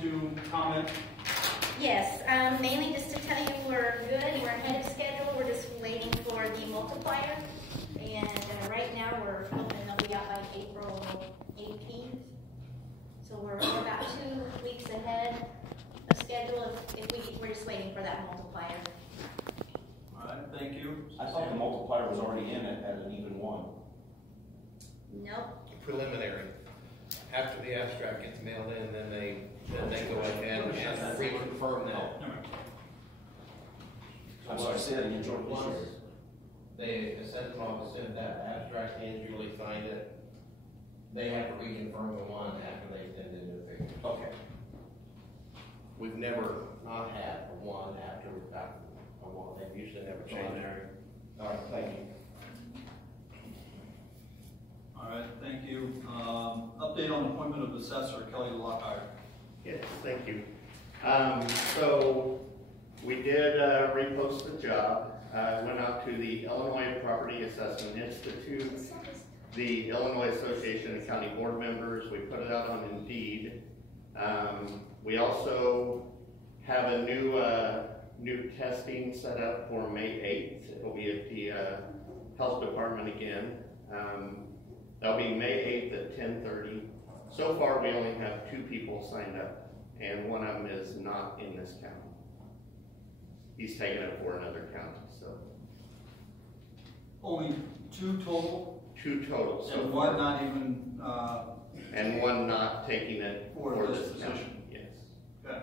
going to comment? Yes, mainly just to tell you we're good, we're ahead of schedule, we're just waiting for the multiplier. And right now we're hoping that we got by April 18th. So we're about 2 weeks ahead of schedule if we're just waiting for that multiplier. All right, thank you. I thought the multiplier was already in it at an even 1. Nope. Preliminary. After the abstract gets mailed in, then they go ahead and reconfirm that. I'm sorry, say that again, Jordan. Once they sent that abstract in, Julie signed it, they have to reconfirm the one after they send in their figure. Okay. We've never not had a one after we've got a one. They've usually never changed. All right, thank you. All right, thank you. Update on appointment of assessor Kelly Lockhart. Yes, thank you. So we did repost the job. Went out to the Illinois Property Assessment Institute, the Illinois Association of County Board Members. We put it out on Indeed. We also have a new testing set up for May 8th. It will be at the Health Department again. That'll be May 8th at 10:30. So far, we only have 2 people signed up, and one of them is not in this county. He's taking it for another county, so. Only 2 total? 2 total. So and one not even... and one not taking it for this county. position? Yes. Okay.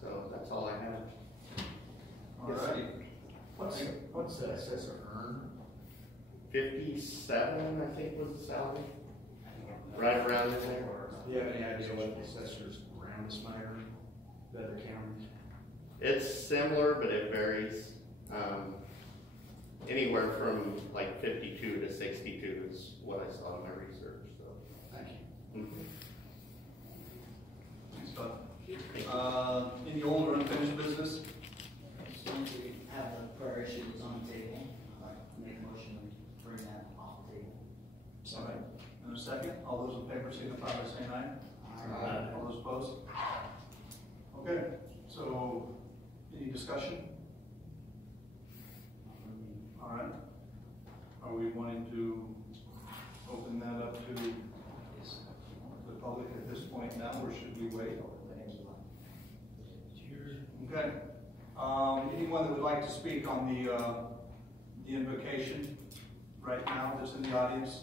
So that's all I have. All righty. What's the assessor earn? 57, I think, was the salary. Right around in there. Do you have any idea what the assessors around this might earn, the other counties? It's similar, but it varies. Anywhere from like 52 to 62 is what I saw in my research. So Thank you. Thanks, Bud. Any older unfinished business? Since we have the prayer issues on the table, I'd like to make a motion to bring that off the table. All right. And a second. All those in favor signify by saying aye. Aye. All those opposed? Okay. So, any discussion? All right. Are we wanting to open that up to the public at this point now, or should we wait? Okay. Anyone that would like to speak on the invocation right now that's in the audience?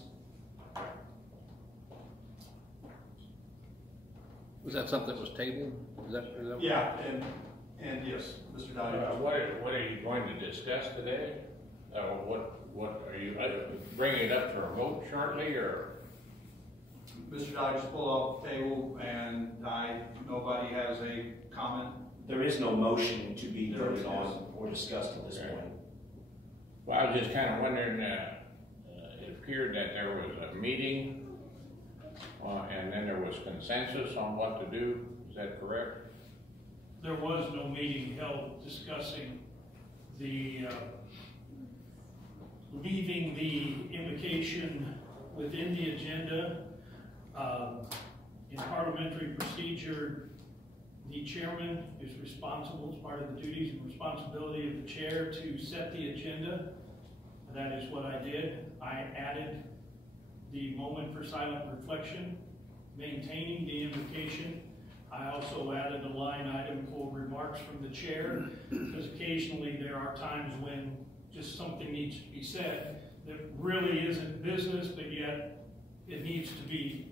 Was that something that was tabled? Is that Yeah, and yes, Mr. Dodger. What are you going to discuss today? What are you bringing it up for a vote shortly, or? Mr. Dodger, pull off the table, and nobody has a comment. There is no motion to be voted on or discussed at this point. Well, I was just kind of wondering, it appeared that there was a meeting, and then there was consensus on what to do. Is that correct? There was no meeting held discussing the leaving the invocation within the agenda. In parliamentary procedure, the chairman is responsible, as part of the duties and responsibility of the chair, to set the agenda. That is what I did. I added the moment for silent reflection, maintaining the invocation. I also added a line item for remarks from the chair, because occasionally there are times when just something needs to be said that really isn't business, but yet it needs to be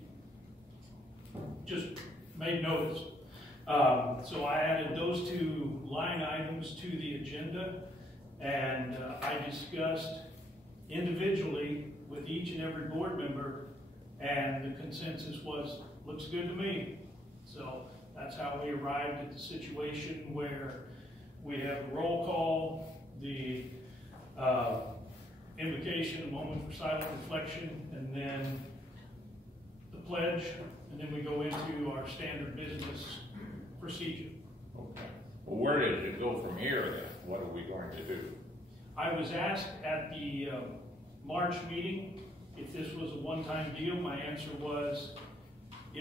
just made notice. So I added those 2 line items to the agenda, and I discussed individually with each and every board member, and the consensus was, looks good to me. So that's how we arrived at the situation where we have a roll call, the invocation, a moment for silent reflection, and then the pledge, and then we go into our standard business procedure. Okay. Well, where does it go from here then? What are we going to do? I was asked at the March meeting if this was a one-time deal. My answer was,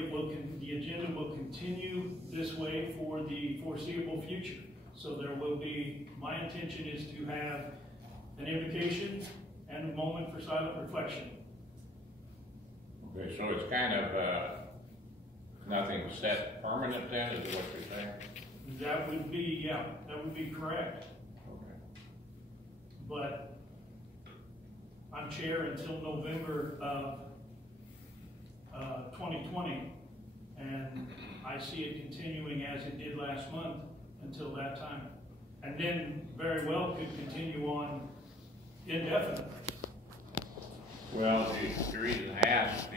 the agenda will continue this way for the foreseeable future. So there will be, my intention is to have an invocation and a moment for silent reflection. Okay, so it's kind of, nothing set permanent then, is what you're saying? That would be, yeah, that would be correct. Okay. But I'm chair until November of 2020, and I see it continuing as it did last month until that time. And then very well could continue on indefinitely. Well, the reason I asked,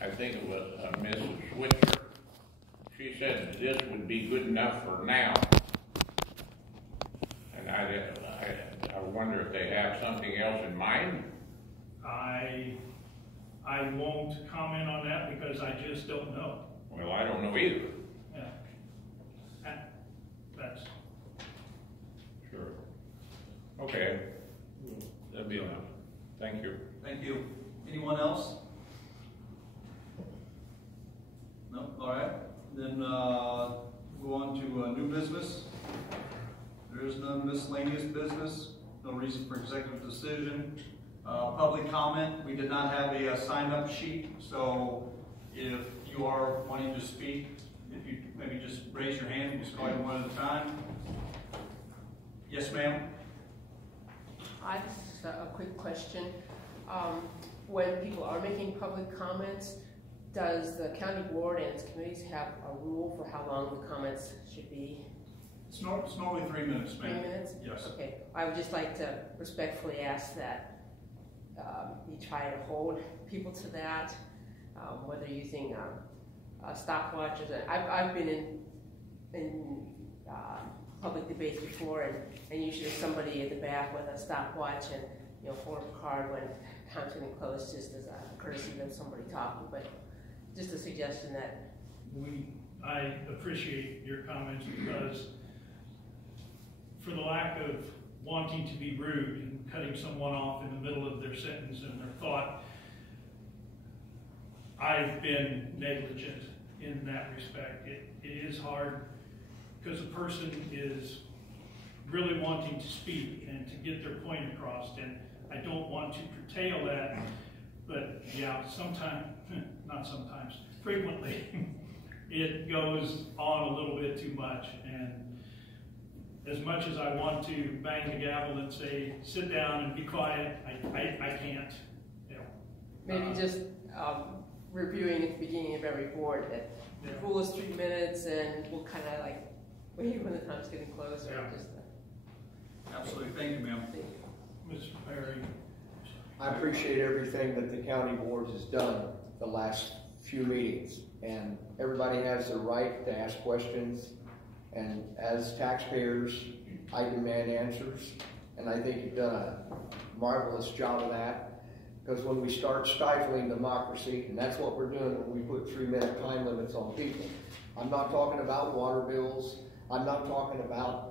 I think it was Mrs. Switzer, she said this would be good enough for now. And I wonder if they have something else in mind? I won't comment on that because I just don't know. Well, I don't know either. Yeah. That's. Sure. Okay. That'll be enough. Thank you. Thank you. Anyone else? No? All right. Then go on to new business. There is none. Miscellaneous business. No reason for executive decision. Public comment. We did not have a sign-up sheet, so if you are wanting to speak, if you maybe just raise your hand and just call them one at a time. Yes, ma'am. I just a quick question. When people are making public comments, does the county board and its committees have a rule for how long the comments should be? It's normally 3 minutes, ma'am. 3 minutes? Yes. Okay. I would just like to respectfully ask that you try to hold people to that, whether using stopwatches. I've been in public debates before, and usually somebody in the back with a stopwatch and hold up a card when time's getting close, just as a courtesy to somebody talking. But just a suggestion that I appreciate your comments because for the lack of wanting to be rude and cutting someone off in the middle of their sentence and their thought, I've been negligent in that respect. It is hard because a person is really wanting to speak and to get their point across, and I don't want to curtail that, but yeah, sometimes, not sometimes, frequently, it goes on a little bit too much, and as much as I want to bang the gavel and say, sit down and be quiet, I can't. Maybe just reviewing at the beginning of every board that the rule is 3 minutes, and we'll kind of like wait when the time's getting close, or just. Absolutely. Thank you, ma'am. Mr. Perry. I appreciate everything that the county board has done the last few meetings, and everybody has the right to ask questions, and as taxpayers, I demand answers, and I think you've done a marvelous job of that, because when we start stifling democracy, and that's what we're doing when we put 3-minute time limits on people. I'm not talking about water bills, I'm not talking about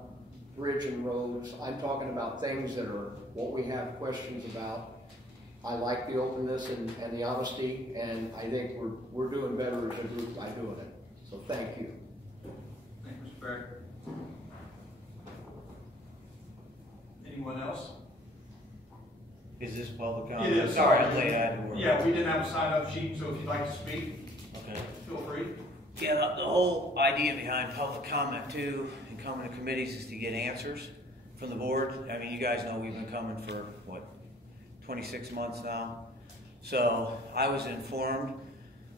bridge and roads, I'm talking about things that are what we have questions about. I like the openness and the honesty, and I think we're doing better as a group by doing it. So thank you. Thank you, Mr. Barrett. Anyone else? Is this public comment? It is. Sorry, I'm late. I had to work. Yeah, we didn't have a sign-up sheet, so if you'd like to speak, Okay. feel free. Yeah, the whole idea behind public comment too, and coming to committees is to get answers from the board. I mean, you guys know we've been coming for, what, 26 months now? So I was informed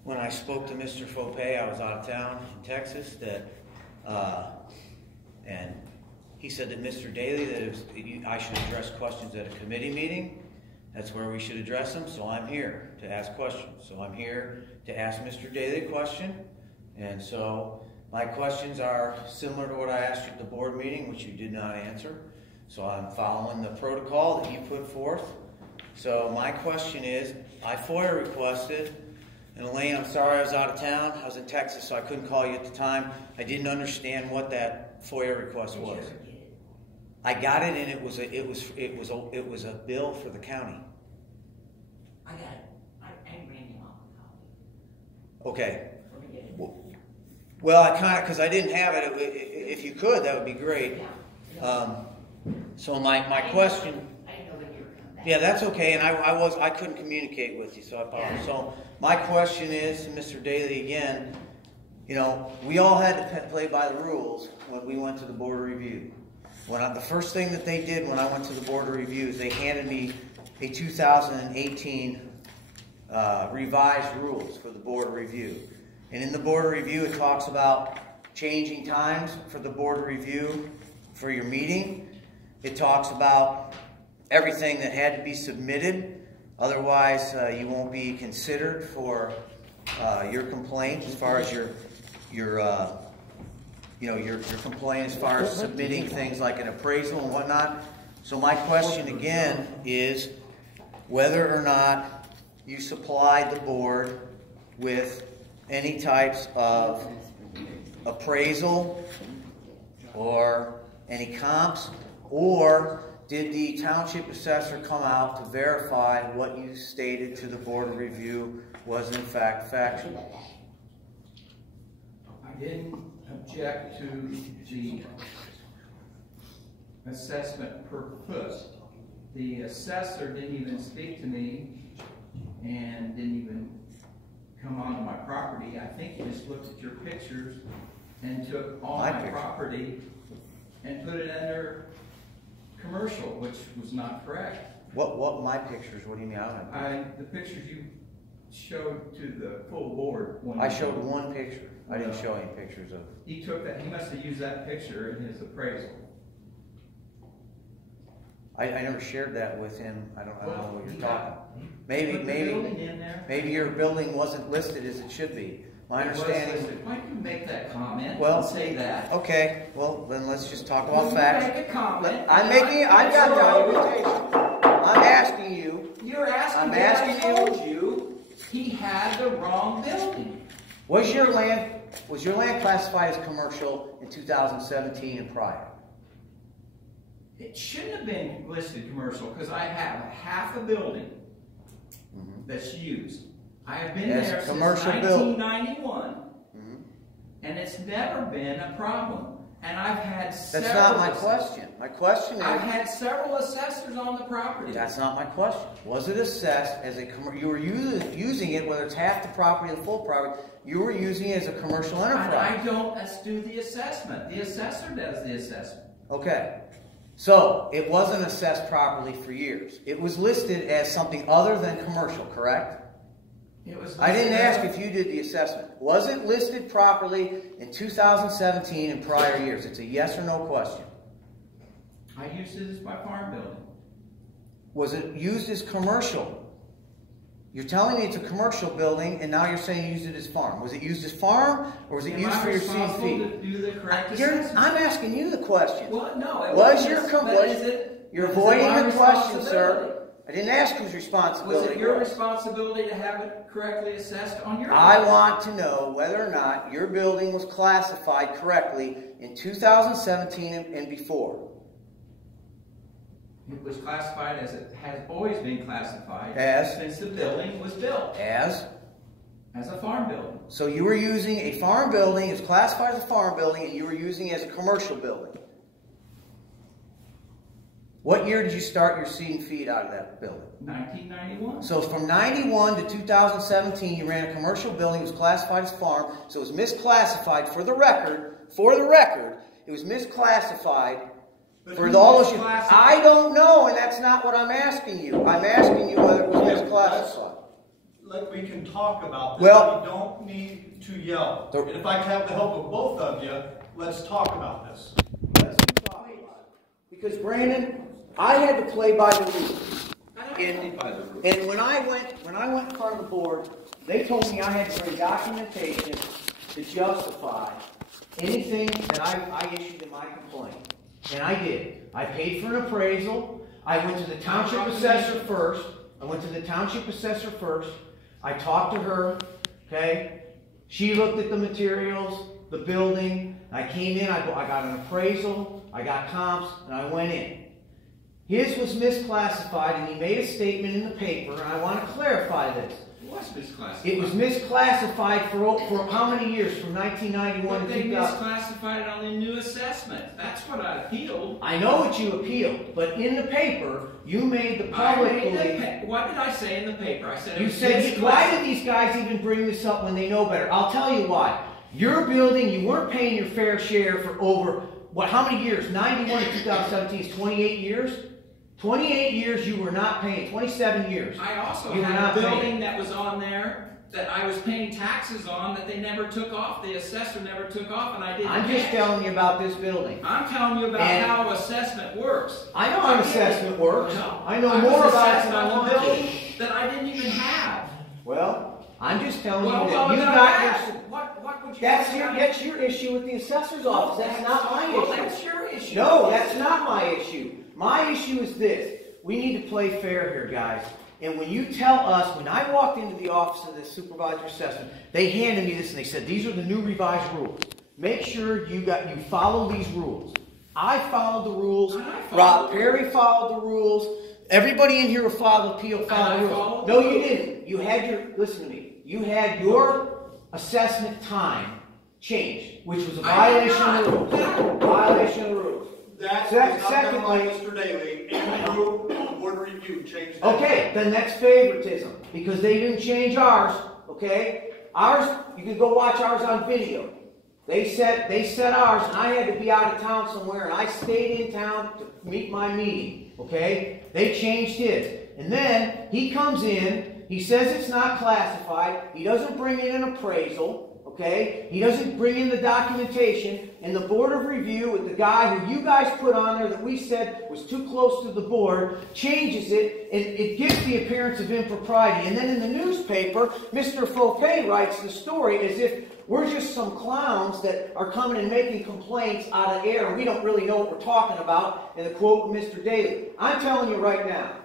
when I spoke to Mr. Fope, I was out of town in Texas, that, and he said that Mr. Daly, that I should address questions at a committee meeting. That's where we should address them, so I'm here to ask questions. So I'm here to ask Mr. Daly a question. And so my questions are similar to what I asked you at the board meeting, which you did not answer. So I'm following the protocol that you put forth. So my question is, I FOIA requested, and Elaine, I'm sorry I was out of town. I was in Texas, so I couldn't call you at the time. I didn't understand what that FOIA request was. I got it, and it was a bill for the county. I got it. I ran him off a copy. Okay. Well, I kind of, because I didn't have it, if you could, that would be great. So my question, I didn't know when you were coming back. yeah, that's okay, and I couldn't communicate with you, so I apologize. So my question is to Mr. Daly again, you know, we all had to play by the rules when we went to the board of review. The first thing that they did when I went to the board of review is they handed me a 2018 revised rules for the board of review. And in the board of review, it talks about changing times for the board of review for your meeting. It talks about everything that had to be submitted. Otherwise, you won't be considered for your complaint as far as your complaint as far as submitting things like an appraisal and whatnot. So my question again is whether or not you supplied the board with any types of appraisal or any comps, or did the township assessor come out to verify what you stated to the board of review was in fact factual? I didn't object to the assessment per foot. The assessor didn't even speak to me and didn't even come onto my property. I think he just looked at your pictures and took all my property and put it under commercial, which was not correct. What my pictures? What do you mean? The pictures you showed to the full board. I showed one picture. I didn't show any pictures of. He took that. He must have used that picture in his appraisal. I never shared that with him. I don't know what you're talking. Maybe your building wasn't listed as it should be. My understanding. Why do you make that comment? Well, say that. Okay. Well, then let's just talk about facts. Make a comment. I've got documentation. I'm asking you. You're asking. I told you he had the wrong building. Was your land classified as commercial in 2017 and prior? It shouldn't have been listed commercial because I have half a building that's used. I have been there since 1991, and it's never been a problem. And I've had several. That's not my question. My question is. I've had several assessors on the property. That's not my question. Was it assessed as a you were using it, whether it's half the property or the full property, you were using it as a commercial enterprise? I don't do the assessment. The assessor does the assessment. Okay. So, it wasn't assessed properly for years. It was listed as something other than commercial, correct? I didn't ask if you did the assessment. Was it listed properly in 2017 and prior years? It's a yes or no question. I used it as my farm building. Was it used as commercial? You're telling me it's a commercial building, and now you're saying you used it as farm. Was it used as farm, or was it used for your seed feed? To do the correct assessment? I'm asking you the question. Well, no. You're avoiding the question, sir. I didn't ask whose responsibility. Was it your responsibility to have it correctly assessed on your I want to know whether or not your building was classified correctly in 2017 and before. It was classified as it has always been classified since the building was built. As a farm building. So you were using a farm building, it's classified as a farm building, and you were using it as a commercial building. What year did you start your seed and feed out of that building? 1991. So from 91 to 2017, you ran a commercial building, it was classified as farm, so it was misclassified for the record, it was misclassified. For all of you, I don't know, and that's not what I'm asking you. I'm asking you whether it was misclassified. We can talk about this. Well, we don't need to yell. And if I can have the help of both of you, let's talk about this. Because Brandon, I had to play by the rules. And when I went in front of the board, they told me I had to bring documentation to justify anything that I issued in my complaint. And I did. I paid for an appraisal. I went to the township assessor first. I talked to her, okay? She looked at the materials, the building. I came in, I got an appraisal, I got comps, and I went in. His was misclassified, and he made a statement in the paper, and I want to clarify this. was misclassified. It was misclassified for how many years? From 1991 But to they 2000. misclassified it on the new assessment. That's what I appealed. I know what you appealed, but in the paper, you made the public believe. What did I say in the paper? I said it You was said, why misclassified. did these guys even bring this up when they know better? I'll tell you why. Your building, you weren't paying your fair share for over, how many years? 91 to 2017 is 28 years? 28 years you were not paying, 27 years. I also you were had not a building paying. that was on there that I was paying taxes on that they never took off. The assessor never took off, and I didn't. I'm just telling you about this building. I'm telling you about And how assessment works. I know how assessment works. No. I know was more about it assessed than I on a want building to. that I didn't even have. Well, I'm just telling you Well, that you then got I- your. What would you? That's your issue with the assessor's office. That's not my Well, issue. that's your issue. No, that's not my issue. My issue is this. We need to play fair here, guys. And when you tell us, when I walked into the office of the supervisor assessment, they handed me this and they said, these are the new revised rules. Make sure you follow these rules. I followed the rules. Rob Perry followed the rules. Everybody in here who filed appeal followed the rules. No, you didn't. You had your, listen to me, you had your assessment time changed, which was a violation of the rules. Violation of the rules. That's not done by Mr. Daly, and the board review changed that. Okay, then that's favoritism, because they didn't change ours, okay? Ours, you can go watch ours on video. They set ours, and I had to be out of town somewhere, and I stayed in town to meet my meeting, okay? They changed his. And then, he comes in, he says it's not classified, he doesn't bring in an appraisal, okay? He doesn't bring in the documentation, and the board of review with the guy who you guys put on there that we said was too close to the board, changes it, and it gives the appearance of impropriety. And then in the newspaper, Mr. Faupe writes the story as if we're just some clowns that are coming and making complaints out of air, and we don't really know what we're talking about, and the quote with Mr. Daly. I'm telling you right now,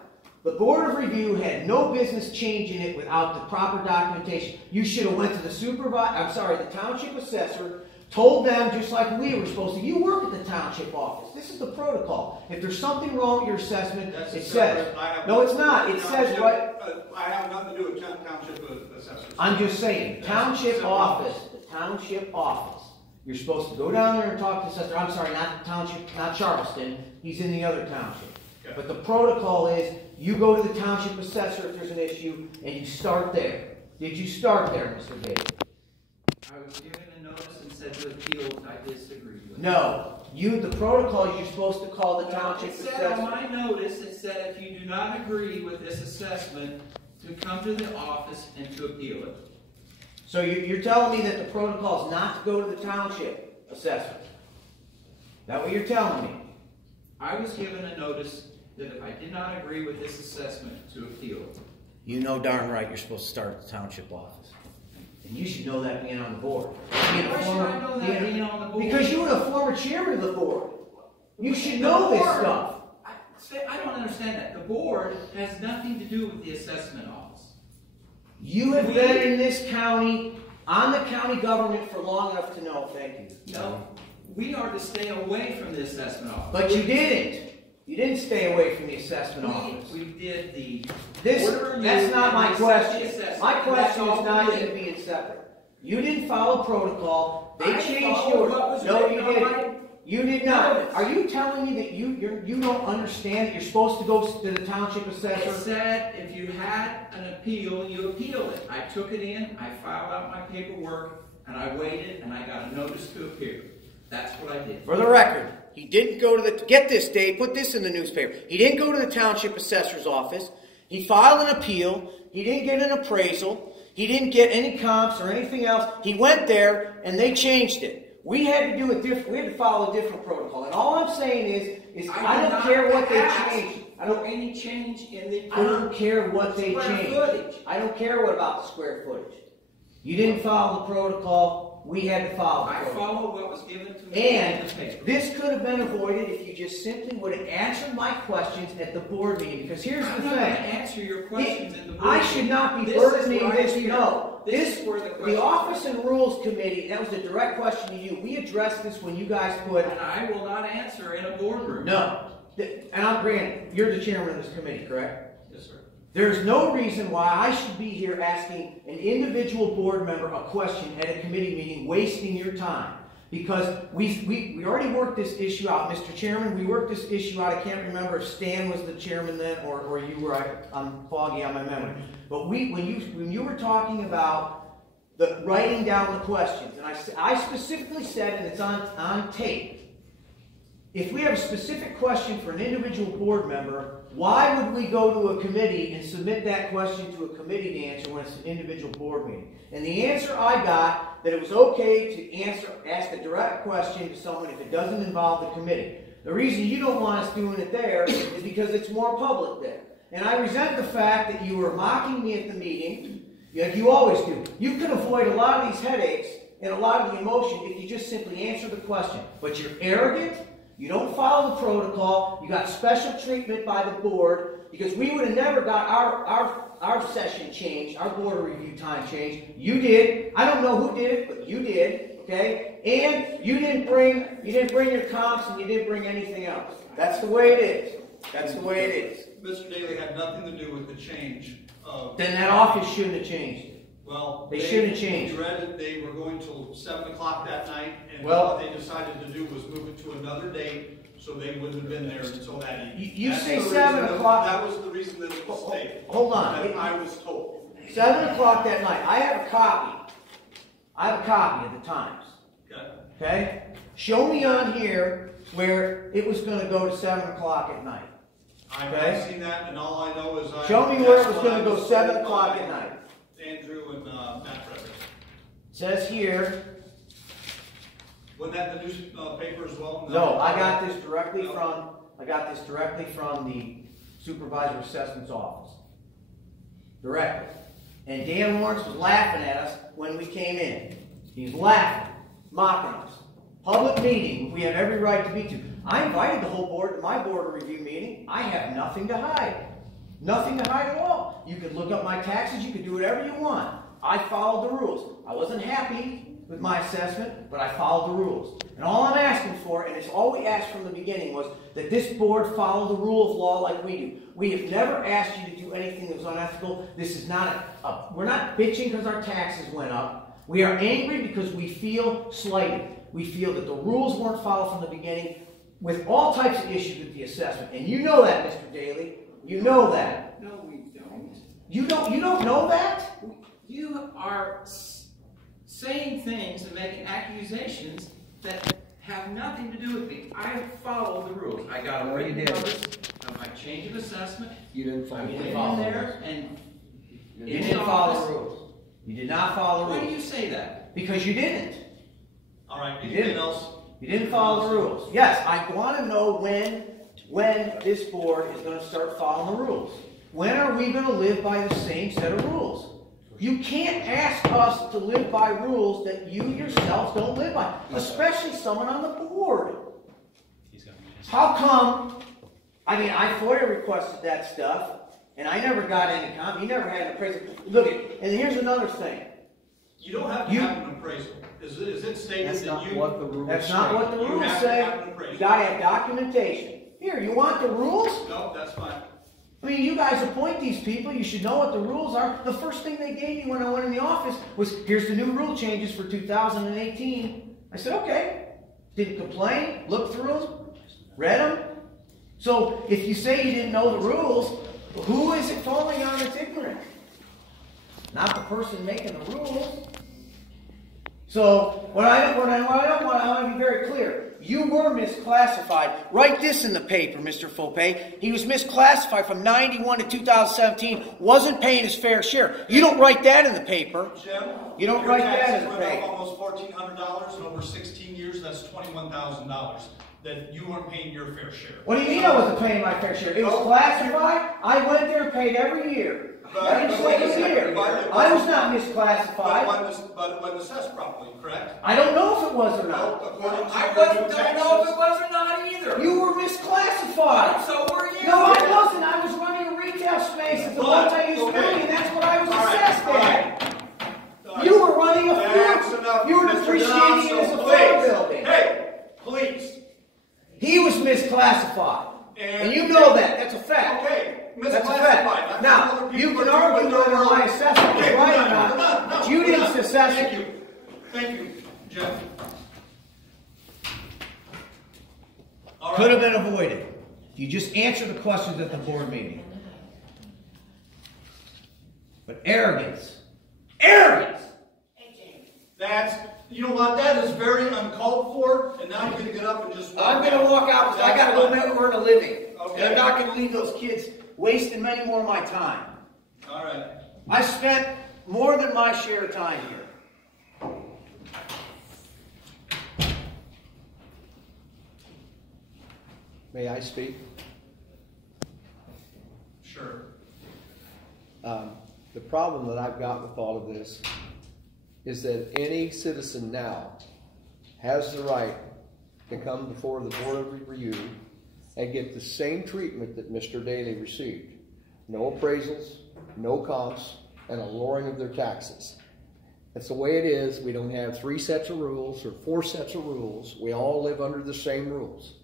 the Board of Review had no business changing it without the proper documentation. You should have went to the township assessor, told them just like we were supposed to. You work at the township office. This is the protocol. If there's something wrong with your assessment, it says. No, it's not. It says right. I have nothing to do with township assessors. I'm just saying, township office, the township office. You're supposed to go down there and talk to the assessor. I'm sorry, not the township, not Charleston. He's in the other township. Okay. But the protocol is, you go to the township assessor if there's an issue, and you start there. Did you start there, Mr. Daly? I was given a notice and said to appeal, I disagree with it. No. The protocol is you're supposed to call the township assessor. It assessor. said on my notice, it said if you do not agree with this assessment, to come to the office and to appeal it. So you're telling me that the protocol is not to go to the township assessor? Is that what you're telling me? I was given a notice that if I did not agree with this assessment, to appeal it. You know darn right you're supposed to start at the township office. And you should know that being on the board. Why should I know that being on the board? Because you were the former chairman of the board. You should know this stuff. I don't understand that. The board has nothing to do with the assessment office. You have been in this county, on the county government for long enough to know, thank you. No, we are to stay away from the assessment office. But you didn't. You didn't stay away from the assessment office. We did the That's not my question. My question is not you you being separate. You didn't follow protocol. They changed yours. No, you didn't. You did not. Are you telling me that you don't understand that you're supposed to go to the township assessor? It said if you had an appeal, you appeal it. I took it in, I filed out my paperwork, and I waited, and I got a notice to appear. That's what I did. For the record, he didn't go to the... Get this, Dave. Put this in the newspaper. He didn't go to the township assessor's office. He filed an appeal. He didn't get an appraisal. He didn't get any comps or anything else. He went there, and they changed it. We had to do it different. We had to follow a different protocol. And all I'm saying is I don't care what they changed. I don't any change in the... I don't care what they changed. Footage. I don't care what about the square footage. You didn't follow the protocol. We had to follow the protocol. I followed what was given to me. And this could have been avoided if you just simply would have answered my questions at the board meeting. Because here's the thing. I'm not going to answer your questions in the board I meeting. should not be burdening this. No. This is where the question Office and Rules Committee, that was a direct question to you. We addressed this when you guys put... And I will not answer in a boardroom. No. And I'm granted, you're the chairman of this committee, correct? Yes, sir. There's no reason why I should be here asking an individual board member a question at a committee meeting, wasting your time. Because we already worked this issue out, Mr. Chairman. We worked this issue out. I can't remember if Stan was the chairman then or you were. I'm foggy on my memory. But when you were talking about the writing down the questions, and I specifically said, and it's on tape, if we have a specific question for an individual board member, why would we go to a committee and submit that question to a committee to answer when it's an individual board meeting? And the answer I got, that it was okay to ask a direct question to someone if it doesn't involve the committee. The reason you don't want us doing it there is because it's more public there. And I resent the fact that you were mocking me at the meeting, like you always do. You can avoid a lot of these headaches and a lot of the emotion if you just simply answer the question. But you're arrogant. You don't follow the protocol. You got special treatment by the board because we would have never got our session changed, our board review time changed. You did. I don't know who did it, but you did. Okay, and you didn't bring your comps and you didn't bring anything else. That's the way it is. That's the way it is. Mr. Daly had nothing to do with the change of. Then that office shouldn't have changed. Well, they shouldn't have changed. You read it. They were going till 7 o'clock that night, and well, what they decided to do was move it to another date, so they wouldn't have been there until that evening. You say 7 o'clock. That was the reason that it was stated. Hold on. That I was told. 7 o'clock that night. I have a copy. I have a copy of the Times. Okay. Okay. Show me on here where it was going to go to 7 o'clock at night. I haven't seen that, and all I know is show me where it was going to go 7 o'clock at night. Andrew and Matt Trevor. Says here. Wasn't that the newspaper as well? No, I got this directly from the supervisor assessment's office. Directly. And Dan Lawrence was laughing at us when we came in. He's laughing, mocking us. Public meeting, we have every right to be to. I invited the whole board to my board review meeting. I have nothing to hide. Nothing to hide at all. You could look up my taxes. You could do whatever you want. I followed the rules. I wasn't happy with my assessment, but I followed the rules. And all I'm asking for, and it's all we asked from the beginning, was that this board follow the rule of law like we do. We have never asked you to do anything that was unethical. This is not we're not bitching because our taxes went up. We are angry because we feel slighted. We feel that the rules weren't followed from the beginning with all types of issues with the assessment. And you know that, Mr. Daly. You know that. No, we don't. You don't know that? You are saying things and making accusations that have nothing to do with me. I follow the rules. I got a written notice of my change of assessment. You didn't follow the rules. I went in there and you didn't follow the rules. You did not follow the rules. Why do you say that? Because you didn't. All right. Anything else? You didn't follow the rules. Yes, I want to know when this board is going to start following the rules. When are we going to live by the same set of rules? You can't ask us to live by rules that you yourselves don't live by, especially someone on the board. How come? I mean, I FOIA requested that stuff, and I never got any comment. You never had an appraisal. Look, and here's another thing. You don't have to have an appraisal. Is it stated that's that not you? What the rules that's not what the rules have say. To have an appraisal. You gotta have documentation. Here, you want the rules? No, that's fine. I mean, you guys appoint these people. You should know what the rules are. The first thing they gave me when I went in the office was, here's the new rule changes for 2018. I said, okay. Didn't complain. Looked through them. Read them. So if you say you didn't know the rules, who is it falling on that's ignorant? Not the person making the rules. So what I want to be very clear. You were misclassified. Write this in the paper, Mr. Fope. He was misclassified from 91 to 2017. Wasn't paying his fair share. You don't write that in the paper. Jim, you don't write that in the paper. Almost $1,400 and over 16 years. That's $21,000. That you weren't paying your fair share. What do you mean I wasn't paying my fair share? It was classified. I went there and paid every year. I didn't say a year. I was not misclassified. But it wasn't assessed properly, correct? I don't know if it was or not. I don't know if it was or not either. You were misclassified. So were you. No, I wasn't. I was running a retail space at the multi-use building, and that's what I was assessed at. You were running a food. You were depreciating it as a food building. Hey, please. He was misclassified. And you know that. That's a fact. Okay, misclassified. Now, Could have been avoided. You just answer the questions at the board meeting. But arrogance. Arrogance! You know what, that is very uncalled for, and now you're gonna get up and just walk I'm going to walk out because I got to go earn a living. Okay. And I'm not going to leave those kids wasting many more of my time. All right. I spent more than my share of time here. May I speak? Sure. The problem that I've got with all of this is that any citizen now has the right to come before the Board of Review and get the same treatment that Mr. Daly received. No appraisals, no comps, and a lowering of their taxes. That's the way it is. We don't have 3 sets of rules or 4 sets of rules. We all live under the same rules.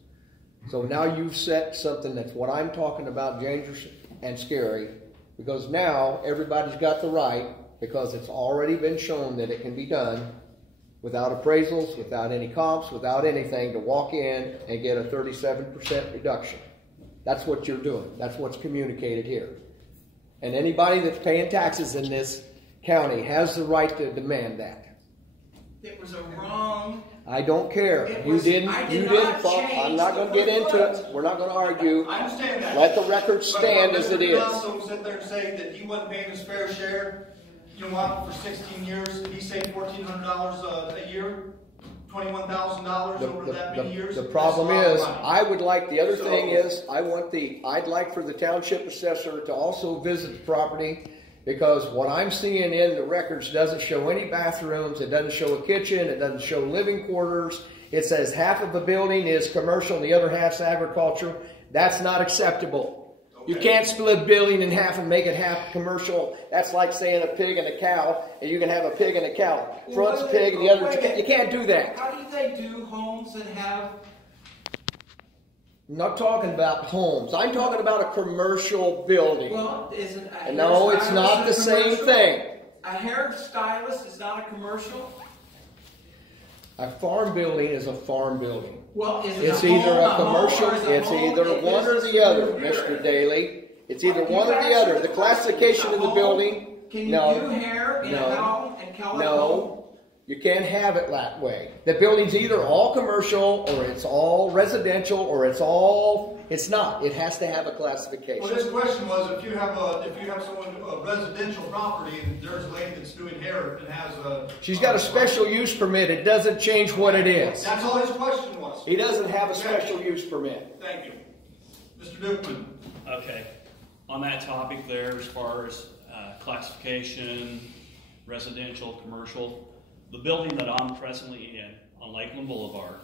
So now you've set something that's what I'm talking about, dangerous and scary, because now everybody's got the right, because it's already been shown that it can be done without appraisals, without any comps, without anything, to walk in and get a 37% reduction. That's what you're doing. That's what's communicated here. And anybody that's paying taxes in this county has the right to demand that. It was a wrong. I don't care. You didn't. I'm not going to get into it. We're not going to argue. I understand that. Let the record stand as it is. But sit there and say that he wasn't paying his fair share. You know what? For 16 years, he saved $1,400 a year, $21,000 over that many years. The problem is, I would like, the other thing is, I'd like for the township assessor to also visit the property, because what I'm seeing in the records doesn't show any bathrooms, it doesn't show a kitchen, it doesn't show living quarters. It says half of the building is commercial and the other half's agriculture. That's not acceptable. You can't split a building in half and make it half commercial. That's like saying a pig and a cow, and you can have a pig and a cow. Front's pig and the other, you can't do that. How do they do homes that have... I'm not talking about homes. I'm talking about a commercial building. Well, isn't a no, it's not the same thing. A hairstylist is not a commercial? A farm building is a farm building. Well, is it it's a either home, a commercial, it's either one or the other, Mr. Daly. It's either one or the other. The classification of the building. Can you do hair in a home and call it a home? No, you can't have it that way. The building's either all commercial, or it's all residential, or it's not. It has to have a classification. Well, his question was, if you have someone, a residential property, and there's a lady that's doing hair and has a... She's got a special use permit. It doesn't change what it is. That's all his question was. He doesn't have a special use permit. Thank you. Mr. Dukeman. Okay. On that topic there, as far as classification, residential, commercial, the building that I'm presently in on Lakeland Boulevard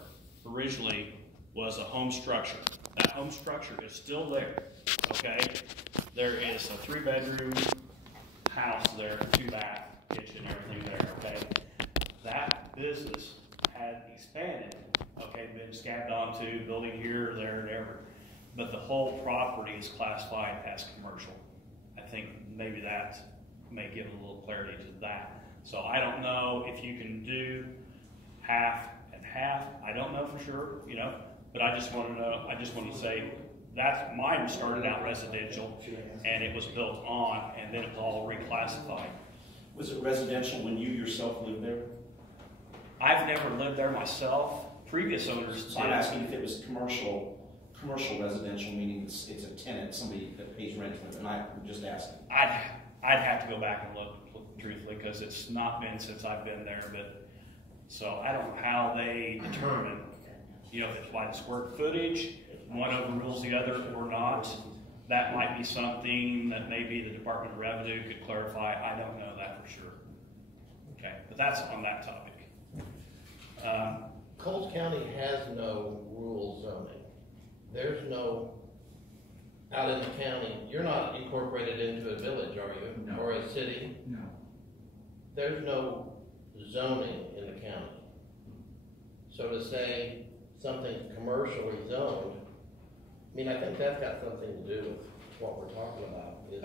originally was a home structure. That home structure is still there, okay? There is a 3-bedroom house there, 2-bath, kitchen, everything there, okay? That business had expanded, okay, been scabbed onto, building here, there, and ever. But the whole property is classified as commercial. I think maybe that may give a little clarity to that. So I don't know if you can do half and half. I don't know for sure, you know, but I just want to know, I just want to say that mine started out residential and it was built on and then it was all reclassified. Was it residential when you yourself lived there? I've never lived there myself. Previous owners did. So I'm asking if it was commercial residential, meaning it's a tenant, somebody that pays rent for it, and I'm just asking. I'd have to go back and look truthfully, because it's not been since I've been there, but so I don't know how they determine, you know, if it's by the square footage, one overrules the other or not. That might be something that maybe the Department of Revenue could clarify. I don't know that for sure. Okay, but that's on that topic. Coles County has no rural zoning. There's no, out in the county, you're not incorporated into a village, are you? No. Or a city? No. There's no zoning in the county. So to say something commercially zoned, I mean, I think that's got something to do with what we're talking about, is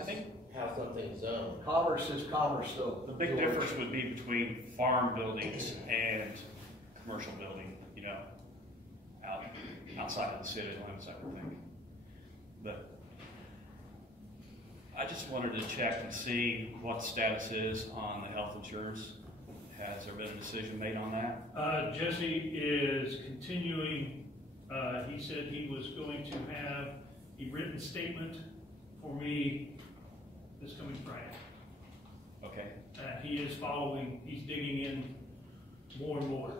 how something's zoned. Commerce is commerce, though. The big difference would be between farm buildings and commercial building, you know, out outside of the city limits, I would think. But I just wanted to check and see what the status is on the health insurance. Has there been a decision made on that? Jesse is continuing. He said he was going to have a written statement for me this coming Friday. Okay. He is following, he's digging in more and more.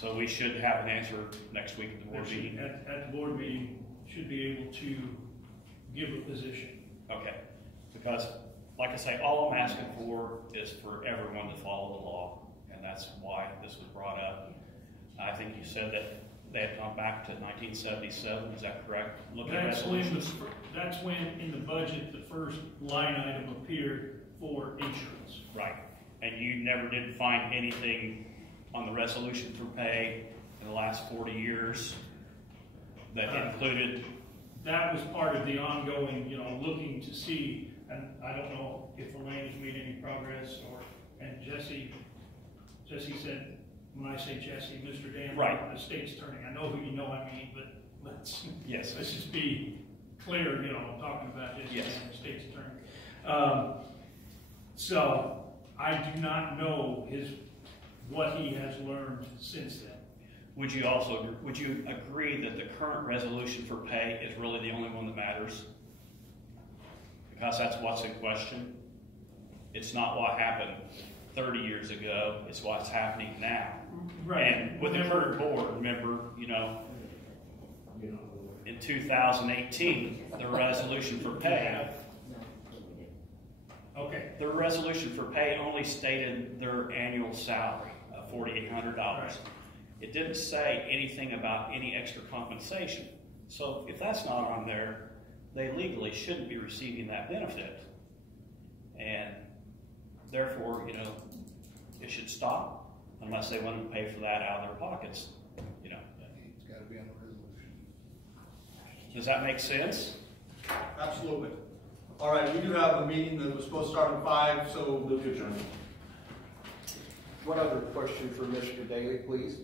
So we should have an answer next week at the board meeting? At the board meeting, should be able to give a position. Okay. Because, like I say, all I'm asking for is for everyone to follow the law, and that's why this was brought up. I think you said that they had gone back to 1977, is that correct? That's when in the budget the first line item appeared for insurance. Right. And you never did find anything on the resolution for pay in the last 40 years that included? That was part of the ongoing, looking to see, and I don't know if Elaine has made any progress, and Jesse said, when I say Jesse, Mr. Dan, right, the state's attorney. I know who you know I mean, but let's just be clear, I'm talking about Jesse Dan, the state's attorney. So I do not know what he has learned since then. Would you agree that the current resolution for pay is really the only one that matters? Because that's what's in question. It's not what happened 30 years ago, it's what's happening now. Right. And with the current board, remember, in 2018, the resolution for pay, the resolution for pay only stated their annual salary of $4,800. Right. It didn't say anything about any extra compensation. So if that's not on there, they legally shouldn't be receiving that benefit. And therefore, it should stop unless they want to pay for that out of their pockets. It's got to be on the resolution. Does that make sense? Absolutely. All right, we do have a meeting that was supposed to start at 5, so we'll do adjourn. One other question for Mr. Daly, please.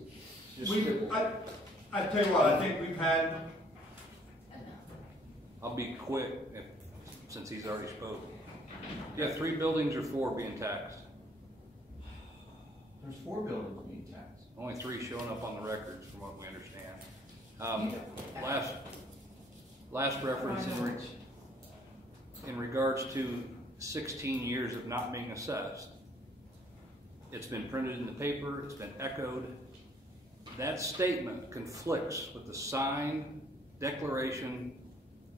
I tell you what, I think we've had. I'll be quick since he's already spoke. You have 3 buildings or 4 being taxed? There's 4 buildings being taxed. Only 3 showing up on the records from what we understand. Last reference in regards to 16 years of not being assessed. It's been printed in the paper, it's been echoed. That statement conflicts with the signed declaration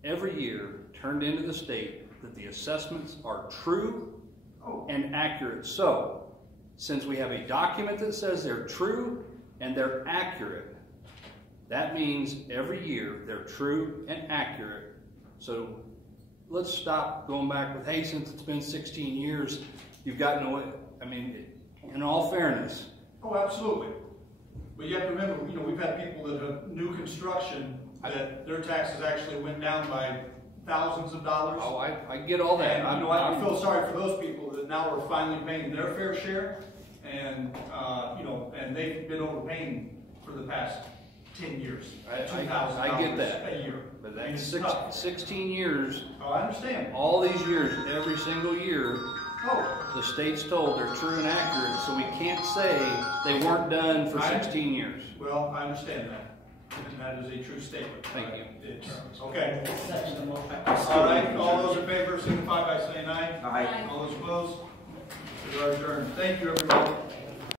every year turned into the state that the assessments are true and accurate. So, since we have a document that says they're true and they're accurate, that means every year they're true and accurate. So let's stop going back with, hey, since it's been 16 years, you've gotten away. I mean, in all fairness. Oh, absolutely. But you have to remember, we've had people that have new construction that their taxes actually went down by thousands of dollars. Oh, I get all that. And, I feel sorry for those people that now are finally paying their fair share, and and they've been overpaying for the past 10 years. $2,000 I get that. A year. But that's 16 years. Oh, I understand. All these years, every single year, the state's told they're true and accurate, so we can't say they weren't done for 16 years. Well, I understand that. And that is a true statement. Thank you. Okay. All right, all those in favor signify by saying aye. Aye. All those opposed? We are adjourned. Thank you, everybody.